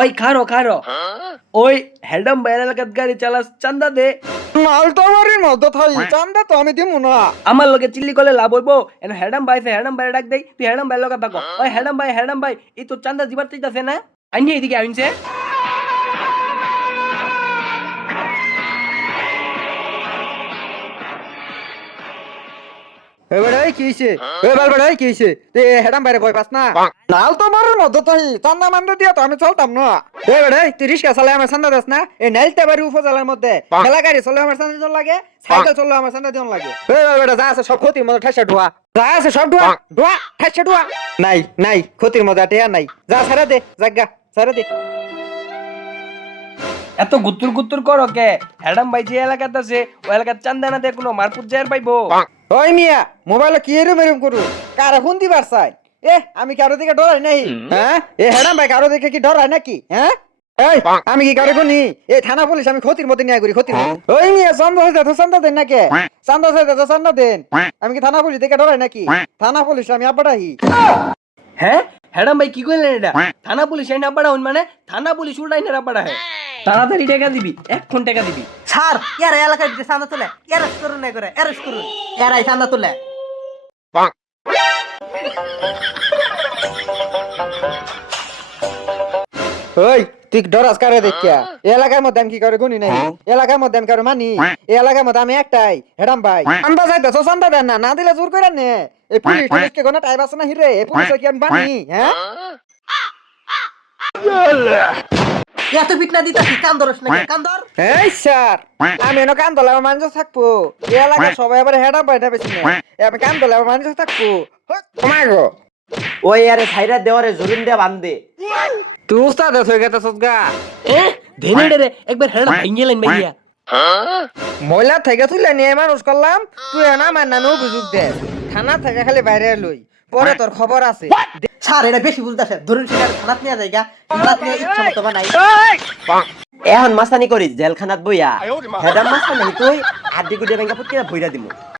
ওই খারো খারো। ওই হেডম বাইর এলাকাত গাড়ি চালাস চান্দা দে। মালটাবাড়ির মধ্যে থাই চান্দা তো আমি দিমু না। আমার লগে চিল্লি কলে লাভ হইবো। এন হেডম ভাই হেডম ভাই ডাক দেই। তুই হেডম ভাই লগে থাকো। ওই হেডম ভাই হেডম ভাই এই তো চান্দা দিবার চাইতাছে না? আইনি এদিকে আইনছে। এবারে কি হইছে? এবার বেড়ে কি হইছে? তে হেডাম বাইরে ভয় পাস না? নাল তো মারের মধ্যে থাই চান্দা মান্দা দিয়া তো আমি চলতাম না। এবারে তুই রিক্সা চালাই আমার চান্দা দাস না? এই নাইলতে বাড়ি উপজেলার মধ্যে। খেলা গাড়ি চলে আমার চান্দা দিন লাগে সাইকেল চললে আমার চান্দা দিন লাগে। এবার বেটা যা আছে সব ক্ষতির মধ্যে ঠাসা ঢুয়া। যা আছে সব ঢুয়া ঢুয়া ঠাসা ঢুয়া। নাই নাই ক্ষতির মধ্যে টেয়া নাই। যা সারা দে জাগা সারা দে। এত গুত্তুর গুত্তুর করো কে? হেডম ভাই যে এলাকাতে আছে ওই এলাকার চান্দা না দিয়ে কোনো মারপুত যাই পাইবো? ওই মিয়া মোবাইলে কি এরম এরম করু? কারে ফোন দিবার চাই এ আমি কারও দিকে ডরাই নাই। হ্যাঁ? এ হেডাম ভাই কারও দিকে কি ডরাই নাকি? হ্যাঁ? এই আমি কি কারও কোনি এই থানা পুলিশ আমি ক্ষতির মধ্যে নিয়ে করি ক্ষতির। ওই মিয়া চান্দা হয়ে যাচ্ছে চান্দা দেন নাকি? চান্দা হয়ে যাচ্ছে চান্দা দেন। আমি কি থানা পুলিশ দিকে ডরাই নাকি? থানা পুলিশ আমি আব্বাটাহি হ্যাঁ? হেডম ভাই কি করলেন এটা? থানা পুলিশ আইন আপাড়া হইন মানে থানা পুলিশ উল্টাই না আপাড়া হ্যাঁ তাড়াতাড়ি টাকা দিবি এক্ষণ টাকা দিবি। স্যার ইয়ার এলাকায় দিতে চান্দা তোলে অ্যারেস্ট করুন না করে অ্যারেস্ট করুন। এরাই চান্দা তোলে। ওই তুই ডরাস কারে দেখিয়া। এলাকার মধ্যে আমি কি করে গুনি নাই? এলাকার মধ্যে আমি কারও মানি? এলাকার মধ্যে আমি একটাই হেডাম ভাই। চান্দা যাইতেছ চান্দা দেন না না দিলে জোর করে নে। এই পুলিশ পুলিশকে কোনো টাইম আছে না হিরে? এই পুলিশ কি আমি মানি? হ্যাঁ। এত পিটনা দিতাছি কান্দরস নাকি? কান্দর এই স্যার আমি এনে কান দলে আমার মানুষ থাকব। এই এলাকার সবাই আবার হেডাম ভাই বেশি না আমি কান দলে আমার মানুষ থাকব। তোমার গো। ওই আরে ছাইরা দেওয়ারে জরুন দিয়া বান্ধে। তুই উস্তাদ হয়ে গেছে গা? এ ধেনে রে একবার হেডম ভাঙ্গেলেন ভাইয়া। মহিলা থেকে তুই নিয়ে মানুষ করলাম তুই এনা আমার নামেও বুঝুক দে। থানা থেকে খালি বাইরে লই পরে তোর খবর আছে। স্যার এটা বেশি বুঝতেছে। ধরুন সেটা থানাত নিয়ে যাইগা থানাত নিয়ে ইচ্ছা মতো বানাই এখন মাস্তানি করিস জেলখানাত বইয়া। হেডাম মাস্তানি তুই হাড্ডি গুড়িয়া ব্যাংকা ফুটকে ভইরা দিমু।